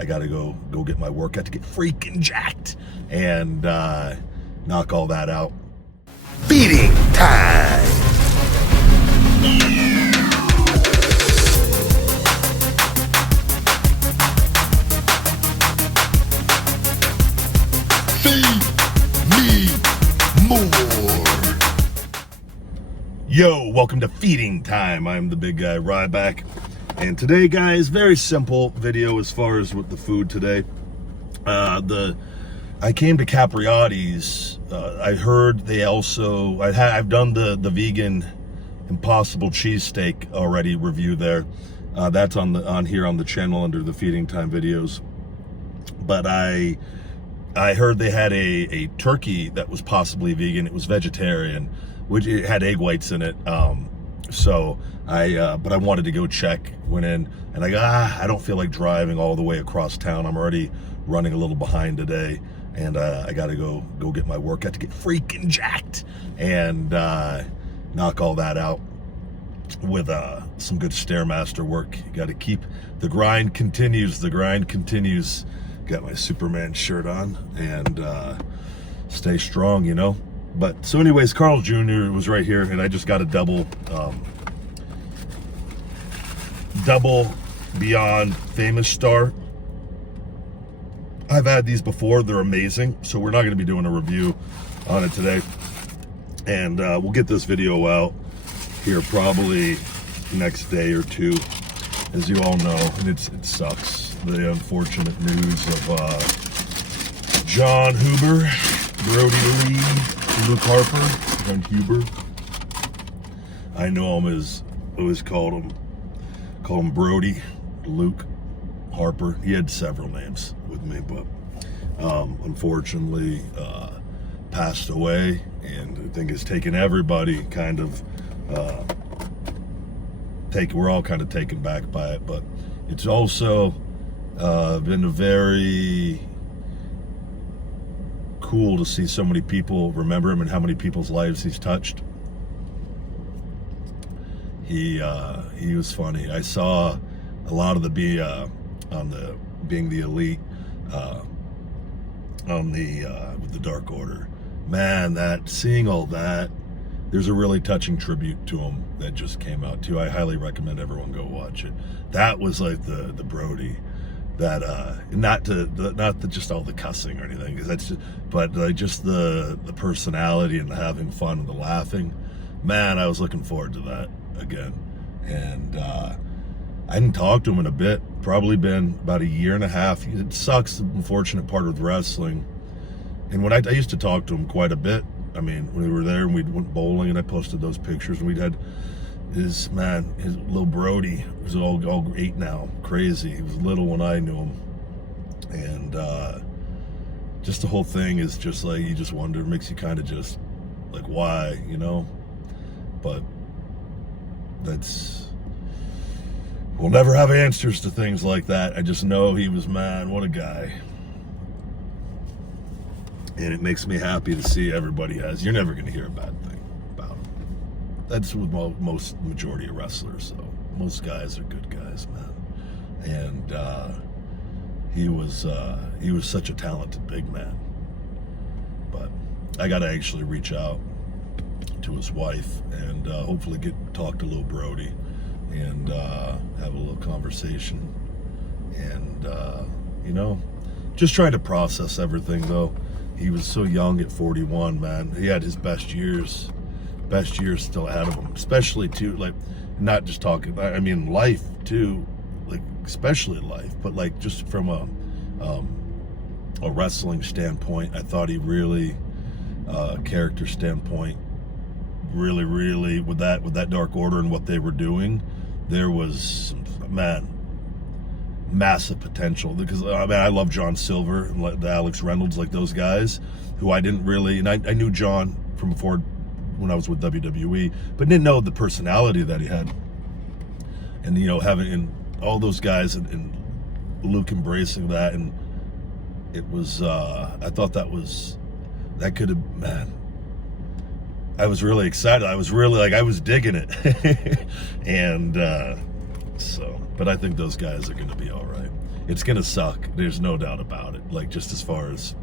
I gotta go get my workout to get freaking jacked and knock all that out. Feeding time. Feed me more. Yo, welcome to Feeding Time. I'm the big guy Ryback. And today, guys, very simple video as far as with the food today. I came to Capriotti's. I heard they also, I've done the vegan Impossible cheesesteak already review there. That's on here on the channel under the Feeding Time videos. But I heard they had a turkey that was possibly vegan. It was vegetarian, which it had egg whites in it. So but I wanted to go check, went in, and I don't feel like driving all the way across town. I'm already running a little behind today, and I gotta go get my workout to get freaking jacked and knock all that out with some good Stairmaster work. You gotta keep, the grind continues, Got my Superman shirt on and stay strong, you know. But so anyways, Carl Jr. was right here, and I just got a double Beyond Famous Star. I've had these before, they're amazing, so we're not going to be doing a review on it today, and we'll get this video out here probably next day or two, as you all know. And it sucks, the unfortunate news of John Huber, Brody Lee, Luke Harper, John Huber. I know him as, always call him Brody, Luke Harper. He had several names with me, but unfortunately passed away, and I think it's taken everybody kind of we're all kind of taken back by it, but it's also been very cool to see so many people remember him and how many people's lives he's touched. He was funny. I saw a lot of the being the elite on with the Dark Order. Man, seeing all that, there's a really touching tribute to him that just came out too. I highly recommend everyone go watch it. That was like the Brody, that not just all the cussing or anything, because that's but like just the personality and the having fun and the laughing. Man, I was looking forward to that again. And I hadn't talked to him in a bit, probably been about a year and a half. It sucks, the unfortunate part with wrestling. And when I used to talk to him quite a bit. I mean, when we were there and we went bowling, and I posted those pictures, and we'd had his little Brody, who's all 8 now, crazy. He was little when I knew him. And just the whole thing is just like, you just wonder, makes you kind of just like, why, you know? But we'll never have answers to things like that. I just know he was, man, what a guy. And it makes me happy to see everybody you're never going to hear a bad thing about him. That's with most majority of wrestlers, though. Most guys are good guys, man. And he was such a talented big man. But I got to actually reach out to his wife and hopefully talk to little Brody and have a little conversation, and you know, just try to process everything. Though he was so young at 41, man. He had his best years still ahead of him, especially too, like, not just talking, I mean life too, like especially life, but like just from a wrestling standpoint, I thought he really character standpoint, really with that Dark Order and what they were doing, there was, man, massive potential. Because I mean, I love John Silver and Alex Reynolds, like those guys who I didn't really, and I knew John from before when I was with WWE, but didn't know the personality that he had. And you know, having all those guys and Luke embracing that, and it was I thought that could have, man, I was really excited. I was really, like, I was digging it. And so, but I think those guys are going to be all right. it's gonna suck. There's no doubt about it. Like, just as far as,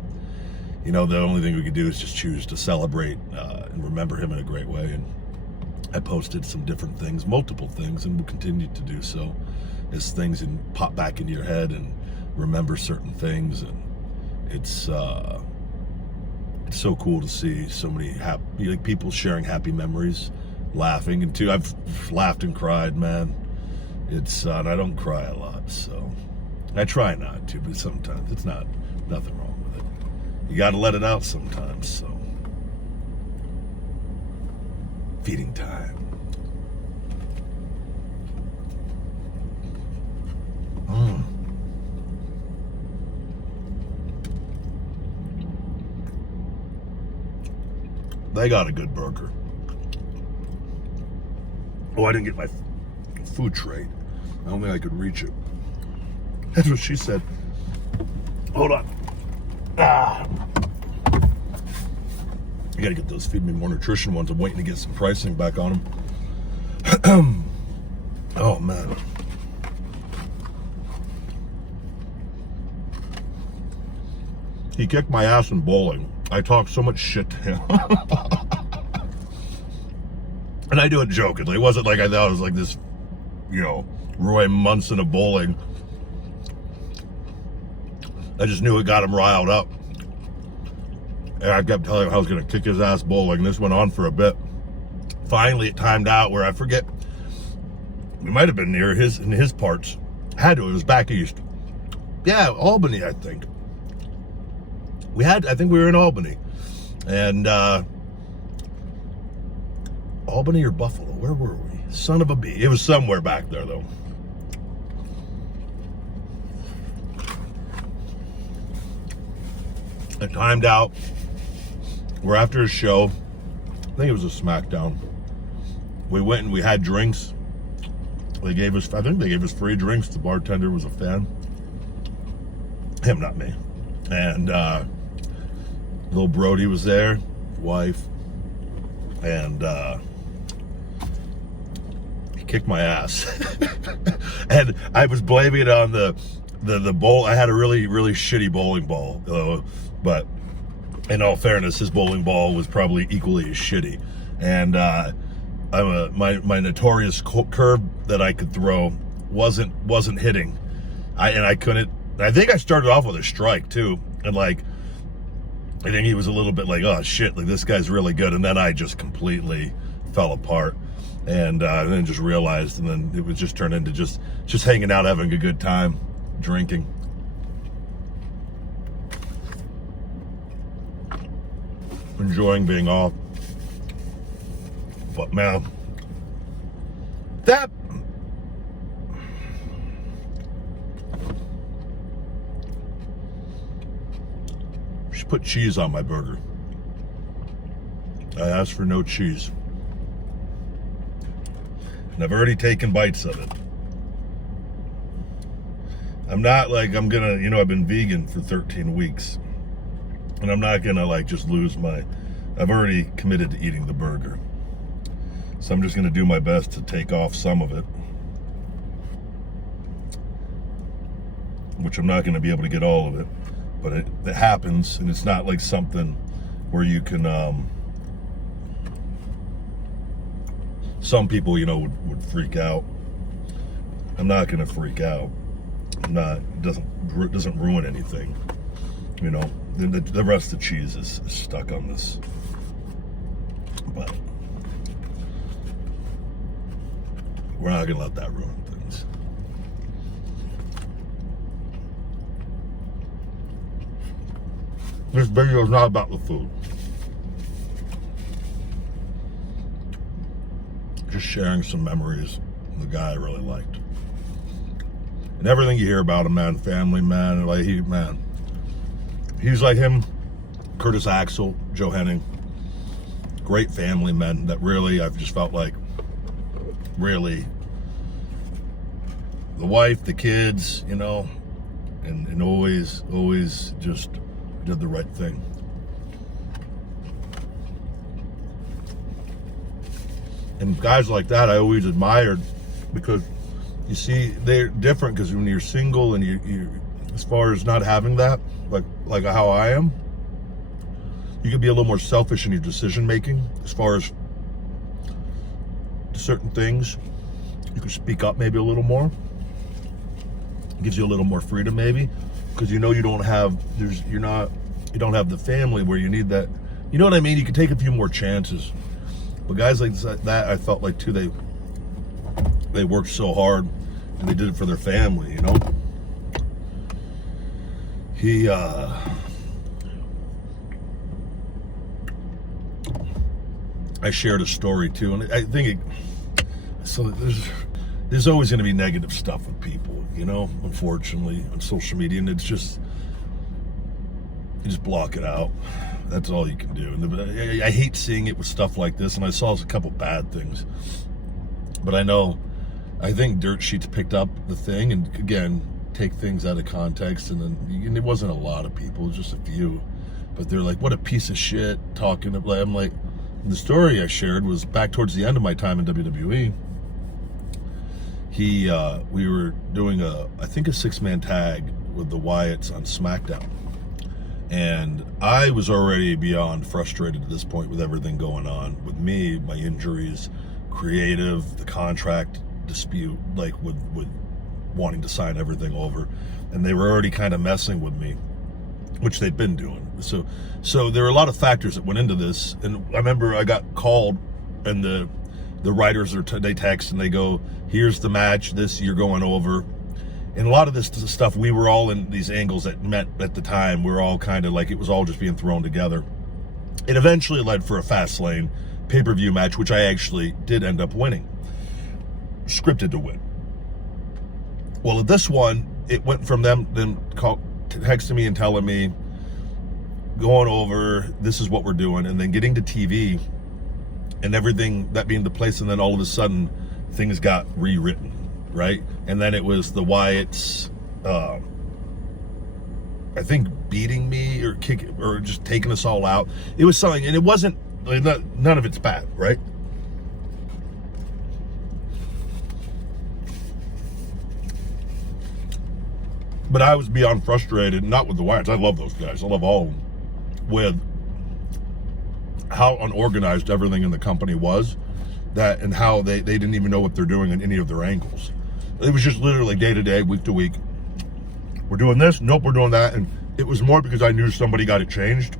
you know, the only thing we could do is just choose to celebrate and remember him in a great way. And I posted some different things, multiple things, and will continue to do so as things pop back into your head and remember certain things. And it's so cool to see so many like people sharing happy memories, laughing. And too, I've laughed and cried, man. It's and I don't cry a lot, so I try not to, but sometimes it's nothing wrong with it. You got to let it out sometimes. So feeding time. They got a good burger. Oh, I didn't get my food tray. I don't think I could reach it. That's what she said. Hold on. I gotta get those Feed Me More Nutrition ones. I'm waiting to get some pricing back on them. Oh, man. He kicked my ass in bowling. I talked so much shit to him. And I do it jokingly. It wasn't like I thought it was like this, you know, Roy Munson of bowling. I just knew it got him riled up. And I kept telling him I was going to kick his ass bowling. This went on for a bit. Finally, it timed out where I forget. We might have been near in his parts. Had to. It was back east. Yeah, Albany, I think. I think we were in Albany. And Albany or Buffalo? Where were we? Son of a bee. It was somewhere back there, though. It timed out. We're after a show. I think it was a SmackDown. We went and we had drinks. I think they gave us free drinks. The bartender was a fan. Him, not me. And little Brody was there, wife, and he kicked my ass. And I was blaming it on the bowl. I had a really, really shitty bowling ball, but in all fairness, his bowling ball was probably equally as shitty. And my notorious curve that I could throw wasn't hitting. I couldn't. I think I started off with a strike too, and like I think he was a little bit like, oh shit, like this guy's really good, and then I just completely fell apart, and then just realized, and then it was just turned into just hanging out, having a good time, drinking. Enjoying being off. But man, that she put cheese on my burger. I asked for no cheese. And I've already taken bites of it. I'm not like I'm gonna, you know, I've been vegan for 13 weeks. And I'm not gonna like just lose I've already committed to eating the burger. So I'm just gonna do my best to take off some of it. Which I'm not gonna be able to get all of it. But it happens, and it's not like something where you can, some people, you know, would freak out. I'm not gonna freak out. It doesn't ruin anything. You know, the rest of the cheese is stuck on this. But we're not gonna let that ruin things. This video is not about the food. Just sharing some memories of the guy I really liked. And everything you hear about him, man, family, man, like he's like him, Curtis Axel, Joe Henning. Great family men that really, I've just felt like, really, the wife, the kids, you know, and always just did the right thing. And guys like that I always admired, because You see, they're different because when you're single and you as far as not having that, like how I am, you can be a little more selfish in your decision making as far as certain things. You can speak up maybe a little more. It gives you a little more freedom maybe, because you know you don't have the family where you need that. You know what I mean? You can take a few more chances. But guys like that, I felt like too, they worked so hard and they did it for their family, you know? I shared a story too, and I think there's always going to be negative stuff with people, you know, unfortunately, on social media, and it's just, you just block it out. That's all you can do. And I hate seeing it with stuff like this, and I saw a couple bad things. But I think Dirt Sheets picked up the thing, and again, take things out of context, and it wasn't a lot of people, it was just a few. But they're like, what a piece of shit, talking to, I'm like, the story I shared was back towards the end of my time in WWE. We were doing I think a 6-man tag with the Wyatts on SmackDown. And I was already beyond frustrated at this point with everything going on with me, my injuries, creative, the contract dispute, like with wanting to sign everything over. And they were already kind of messing with me, which they'd been doing. So there were a lot of factors that went into this. And I remember I got called, and the writers they text and they go, here's the match, this you're going over. And a lot of this stuff, we were all in these angles that met at the time. We were all kind of like, it was all just being thrown together. It eventually led for a Fastlane pay-per-view match, which I actually did end up winning. Scripted to win. Well, at this one, it went from them texting me and telling me, going over, this is what we're doing, and then getting to TV and everything, that being the place, and then all of a sudden, things got rewritten, right? And then it was the Wyatts, I think, beating me or just taking us all out. It was something, and it wasn't, none of it's bad, right? But I was beyond frustrated, not with the Wyatts. I love those guys. I love all of them. With how unorganized everything in the company was, and how they didn't even know what they're doing in any of their angles. It was just literally day to day, week to week. We're doing this, nope, we're doing that. And it was more because I knew somebody got it changed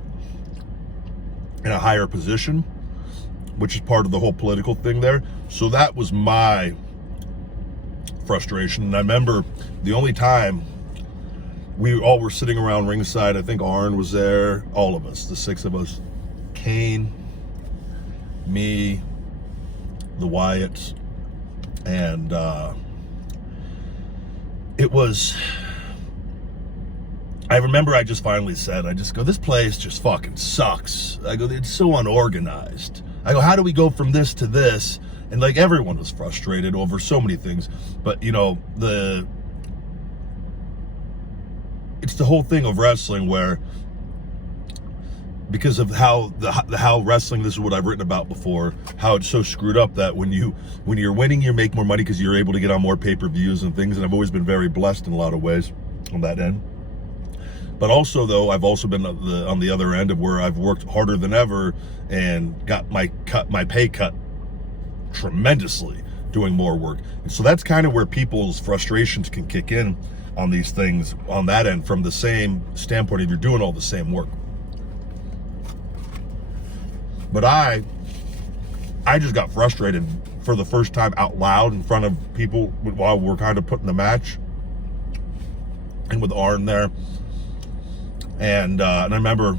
in a higher position, which is part of the whole political thing there. So that was my frustration. And I remember the only time we all were sitting around ringside, I think Arn was there, all of us, the 6 of us, Kane, me, the Wyatts, and it was, I remember I just finally said, I just go, this place just fucking sucks. I go, it's so unorganized. I go, how do we go from this to this? And like, everyone was frustrated over so many things, but you know, it's the whole thing of wrestling where, because of how wrestling, this is what I've written about before, how it's so screwed up that when you're winning, you make more money because you're able to get on more pay-per-views and things. And I've always been very blessed in a lot of ways on that end. But also, though, I've also been on the other end of where I've worked harder than ever and got my pay cut tremendously doing more work. And so that's kind of where people's frustrations can kick in on these things on that end, from the same standpoint of you're doing all the same work. But I just got frustrated for the first time out loud in front of people while we're kind of putting the match, and with Arn there. And I remember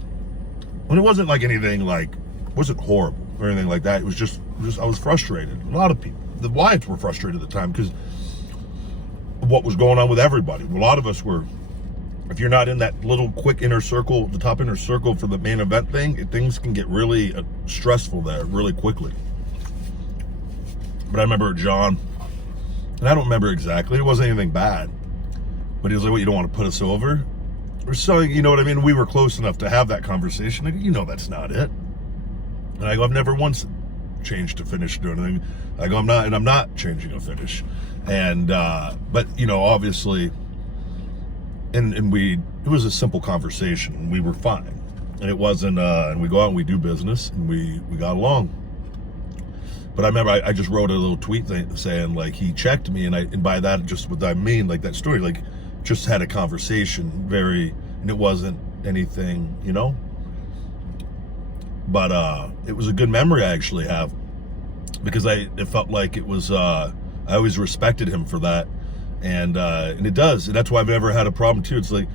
when it wasn't like anything, like, wasn't horrible or anything like that. It was just I was frustrated. A lot of people, the Wyatts were frustrated at the time because of what was going on with everybody. A lot of us were, if you're not in that little quick inner circle, the top inner circle for the main event thing, things can get really stressful there really quickly. But I remember John, and I don't remember exactly, it wasn't anything bad, but he was like, "What, you don't want to put us over?" Or so, you know what I mean? We were close enough to have that conversation. I go, you know, that's not it. And I go, I've never once change to finish doing anything. I go, I'm not changing a finish. And but you know, obviously, and it was a simple conversation. We were fine, and it wasn't. And we go out and we do business, and we got along. But I remember I just wrote a little tweet saying like he checked me, and by that just what I mean, like that story, like just had a conversation, and it wasn't anything, you know. But it was a good memory I actually have, because it felt like it was. I always respected him for that, and it does, and that's why I've never had a problem too. It's like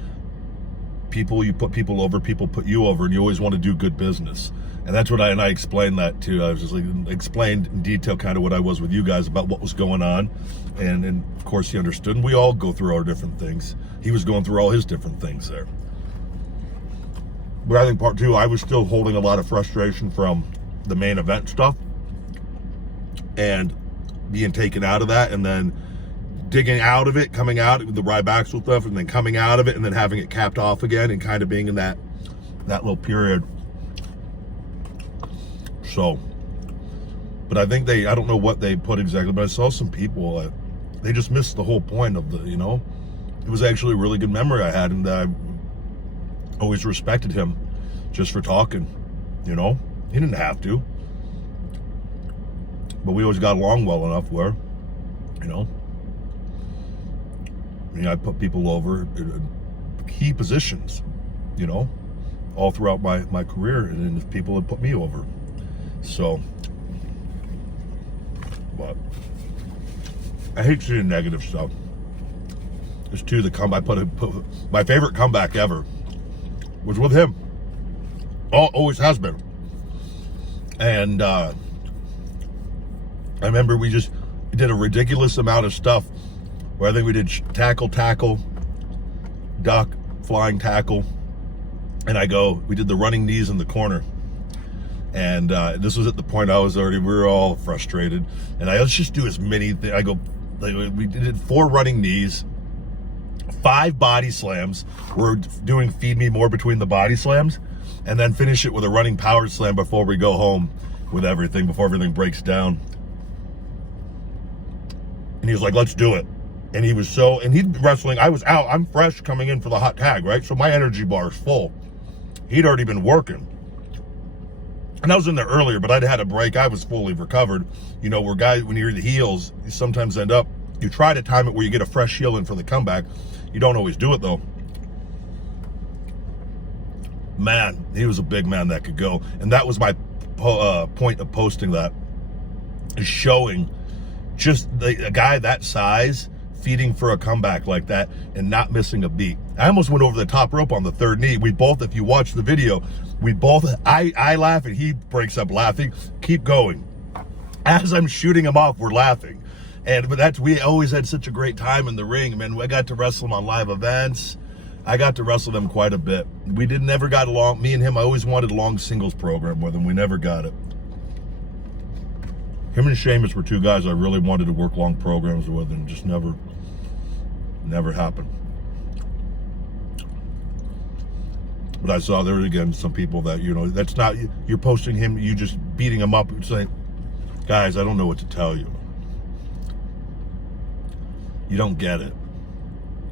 you put people over, people put you over, and you always want to do good business. And that's what I explained that too. I was just like, explained in detail kind of what I was with you guys about what was going on. And of course he understood. And we all go through our different things. He was going through all his different things there. But I think part two, I was still holding a lot of frustration from the main event stuff and being taken out of that, and then digging out of it, coming out with the Ryback stuff, and then coming out of it, and then having it capped off again, and kind of being in that little period. So, but I think I don't know what they put exactly, but I saw some people, they just missed the whole point of it was actually a really good memory I had, and I always respected him just for talking, he didn't have to, but we always got along well enough where, I put people over in key positions, all throughout my career, and people had put me over. So, but I hate seeing negative stuff. There's two that come. My favorite comeback ever was with him. Always has been. And I remember we did a ridiculous amount of stuff. Where I think we did tackle, duck, flying tackle, and we did the running knees in the corner. And this was at the point we were all frustrated. And let's just do as many things. We did 4 running knees, 5 body slams. We're doing feed me more between the body slams, and then finish it with a running power slam before we go home with everything, before everything breaks down. And he was like, let's do it. And he'd wrestling. I was out. I'm fresh coming in for the hot tag, right? So my energy bar is full. He'd already been working. And I was in there earlier, but I'd had a break. I was fully recovered. Where guys, when you're the heels, you sometimes you try to time it where you get a fresh heel in for the comeback. You don't always do it, though. Man, he was a big man that could go. And that was my point of posting that, is showing just a guy that size feeding for a comeback like that and not missing a beat. I almost went over the top rope on the 3rd knee. We both, if you watch the video, I laugh and he breaks up laughing. Keep going. As I'm shooting him off, we're laughing. But we always had such a great time in the ring, man. I got to wrestle him on live events. I got to wrestle them quite a bit. We never got along. Me and him, I always wanted a long singles program with him. We never got it. Him and Sheamus were 2 guys I really wanted to work long programs with, and just never happened. But I saw there again some people that, that's not, you're posting him, you just beating him up and saying, guys, I don't know what to tell you. You don't get it.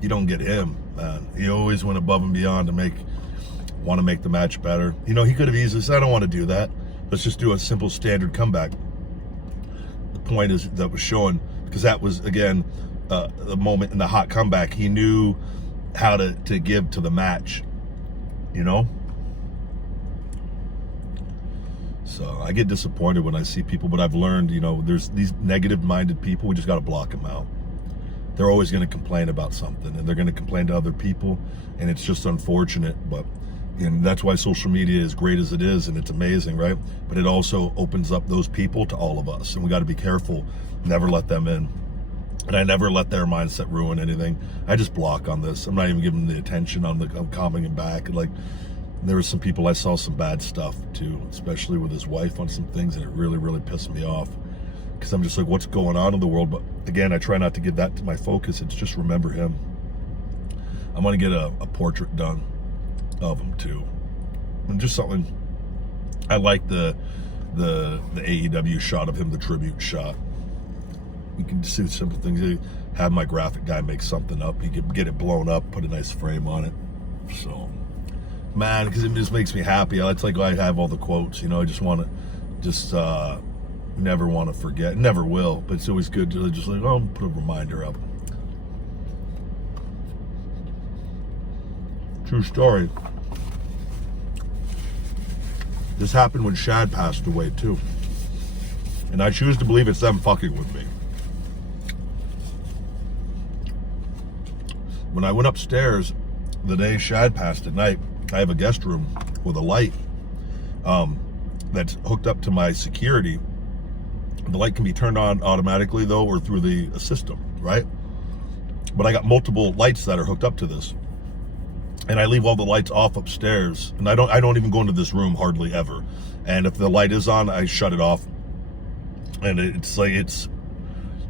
You don't get him, man. He always went above and beyond to want to make the match better. He could have easily said, I don't want to do that. Let's just do a simple standard comeback. The point is that was showing, because that was, again, the moment in the hot comeback. He knew how to give to the match, So I get disappointed when I see people, but I've learned, there's these negative-minded people. We just got to block them out. They're always going to complain about something, and they're going to complain to other people, and it's just unfortunate. And that's why social media is great as it is, and it's amazing, right? But it also opens up those people to all of us, and we got to be careful, never let them in. And I never let their mindset ruin anything. I just block on this. I'm not even giving them the attention. I'm commenting back. There were some people, I saw some bad stuff too, especially with his wife on some things, and it really, really pissed me off. Because I'm just like, what's going on in the world? But again, I try not to give that to my focus. It's just remember him. I'm going to get a portrait done of him too. And just something, I like the AEW shot of him, the tribute shot. You can just do simple things. Have my graphic guy make something up. You can get it blown up, put a nice frame on it. So, man, because it just makes me happy. It's like I have all the quotes, I just want to, never want to forget. Never will, but it's always good to just like, put a reminder up. True story. This happened when Shad passed away, too. And I choose to believe it's them fucking with me. When I went upstairs the day Shad passed at night, I have a guest room with a light that's hooked up to my security. The light can be turned on automatically, though, or through the system, right? But I got multiple lights that are hooked up to this. And I leave all the lights off upstairs. And I don't even go into this room hardly ever. And if the light is on, I shut it off. And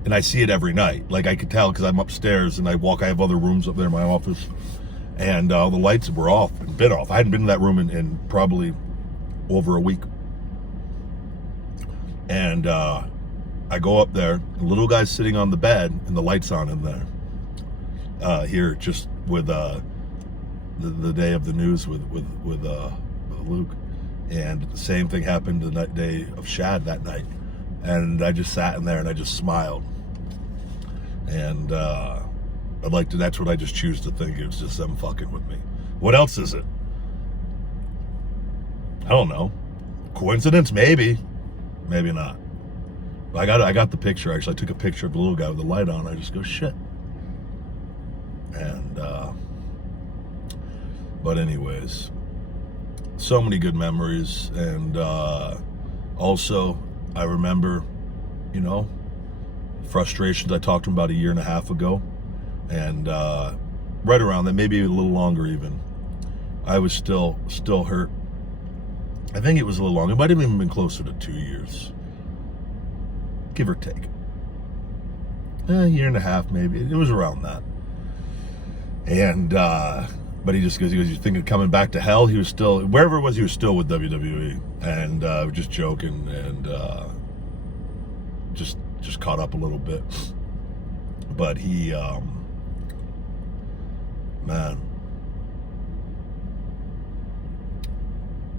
and I see it every night. Like, I could tell because I'm upstairs and I have other rooms up there in my office. And all the lights were off, a bit off. I hadn't been in that room in probably over a week. And I go up there, the little guy's sitting on the bed and the light's on in there. Here, just with the day of the news with Luke. And the same thing happened the day of Shad that night. And I just sat in there and I just smiled. And that's what I just choose to think. It's just them fucking with me. What else is it? I don't know. Coincidence? Maybe. Maybe not. I got the picture, actually. I took a picture of the little guy with the light on. I just go, shit. And, but anyways, so many good memories. And also, I remember, frustrations I talked to him about a year and a half ago. And right around that, maybe a little longer even, I was still hurt. I think it was a little longer. It might have even been closer to 2 years. Give or take. A year and a half, maybe. It was around that. And, but he just goes, you think of coming back to hell? He was still, wherever it was, he was still with WWE. And just joking and just caught up a little bit. But he, man,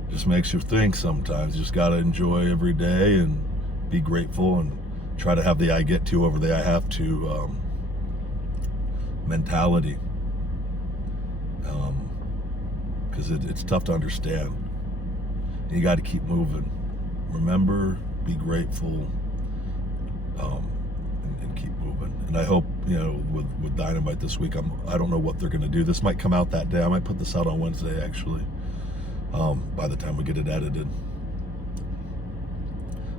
just makes you think sometimes. You just got to enjoy every day and be grateful and try to have the I get to over the I have to mentality. Because it's tough to understand. You got to keep moving. Remember, be grateful, and keep moving. And I hope, with Dynamite this week, I don't know what they're going to do. This might come out that day. I might put this out on Wednesday, actually, by the time we get it edited.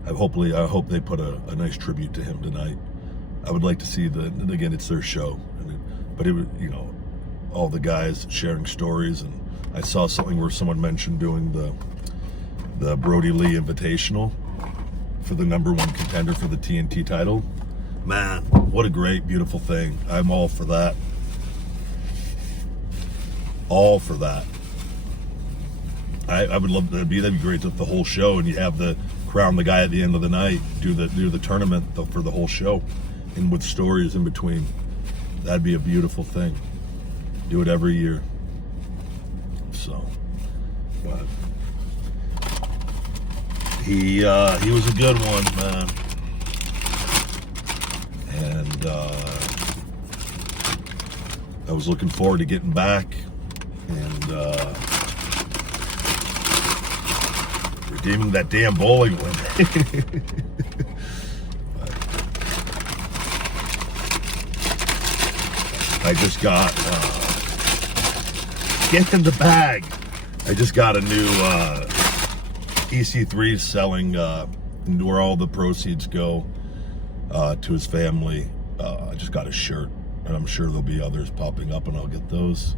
I hope they put a nice tribute to him tonight. I would like to see and again, it's their show. But it was, all the guys sharing stories. And I saw something where someone mentioned doing the Brody Lee Invitational for the #1 contender for the TNT title. Man, what a great, beautiful thing. I'm all for that. All for that. I would love that'd be great, the whole show, and you have the crown the guy at the end of the night, do the tournament for the whole show, and with stories in between. That'd be a beautiful thing. Do it every year. So, but he was a good one, man. And I was looking forward to getting back and redeeming that damn bowling win. I just got get in the bag. I just got a new EC3 selling where all the proceeds go to his family. I just got a shirt, and I'm sure there'll be others popping up, and I'll get those.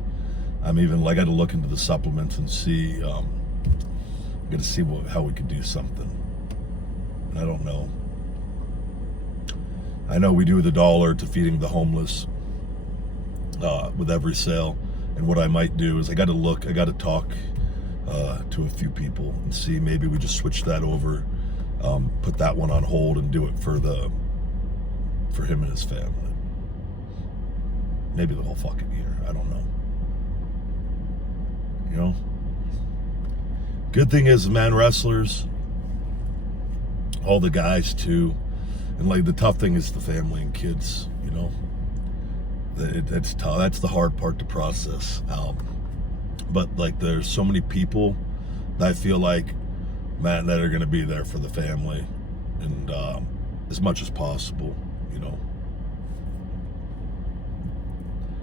I got to look into the supplements and see. I'm going to see how we could do something. I don't know. I know we do the $1 to feeding the homeless with every sale, and what I might do is I got to talk to a few people and see, maybe we just switch that over put that one on hold and do it for him and his family. Maybe the whole fucking year. I don't know. You know? Good thing is, man, wrestlers, all the guys too, and like the tough thing is the family and kids, you know? That's tough. That's the hard part to process. But like there's so many people that I feel like, man, that are going to be there for the family and as much as possible, you know.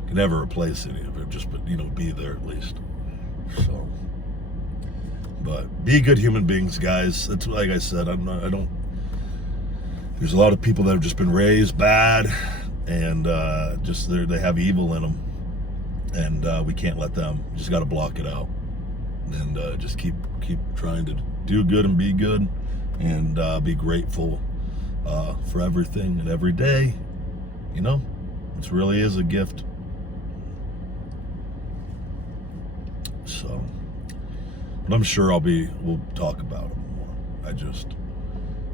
Can never replace any of it, just, but, you know, be there at least. So, but be good human beings, guys. That's like I said, I don't, there's a lot of people that have just been raised bad and just they have evil in them. And we can't let them, we just got to block it out and just keep trying to do good and be good and be grateful for everything and every day. You know, it really is a gift. So, but I'm sure we'll talk about it more. I just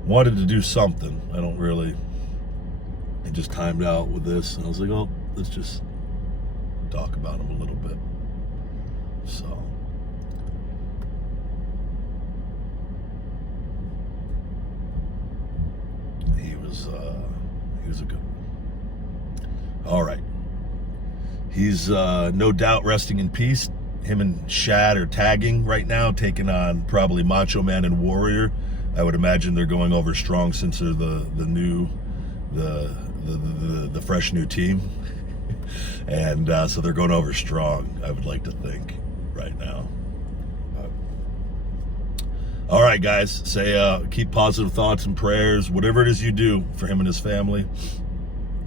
wanted to do something. I just timed out with this and I was like, oh, let's just talk about him a little bit. So, he was a good one. All right. He's no doubt resting in peace. Him and Shad are tagging right now, taking on probably Macho Man and Warrior. I would imagine they're going over strong since they're the fresh new team. And so they're going over strong, I would like to think, right now. All right, guys, say keep positive thoughts and prayers, whatever it is you do for him and his family.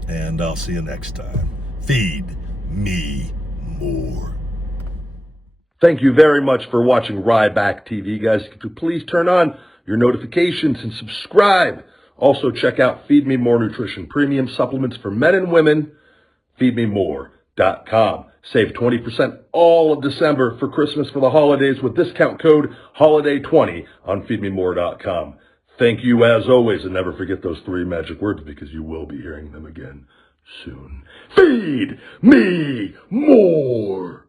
And I'll see you next time. Feed me more. Thank you very much for watching Ryback TV, guys. Please turn on your notifications and subscribe. Also, check out Feed Me More Nutrition Premium Supplements for men and women. FeedMeMore.com. Save 20% all of December for Christmas for the holidays with discount code HOLIDAY20 on FeedMeMore.com. Thank you as always, and never forget those 3 magic words because you will be hearing them again soon. Feed me more.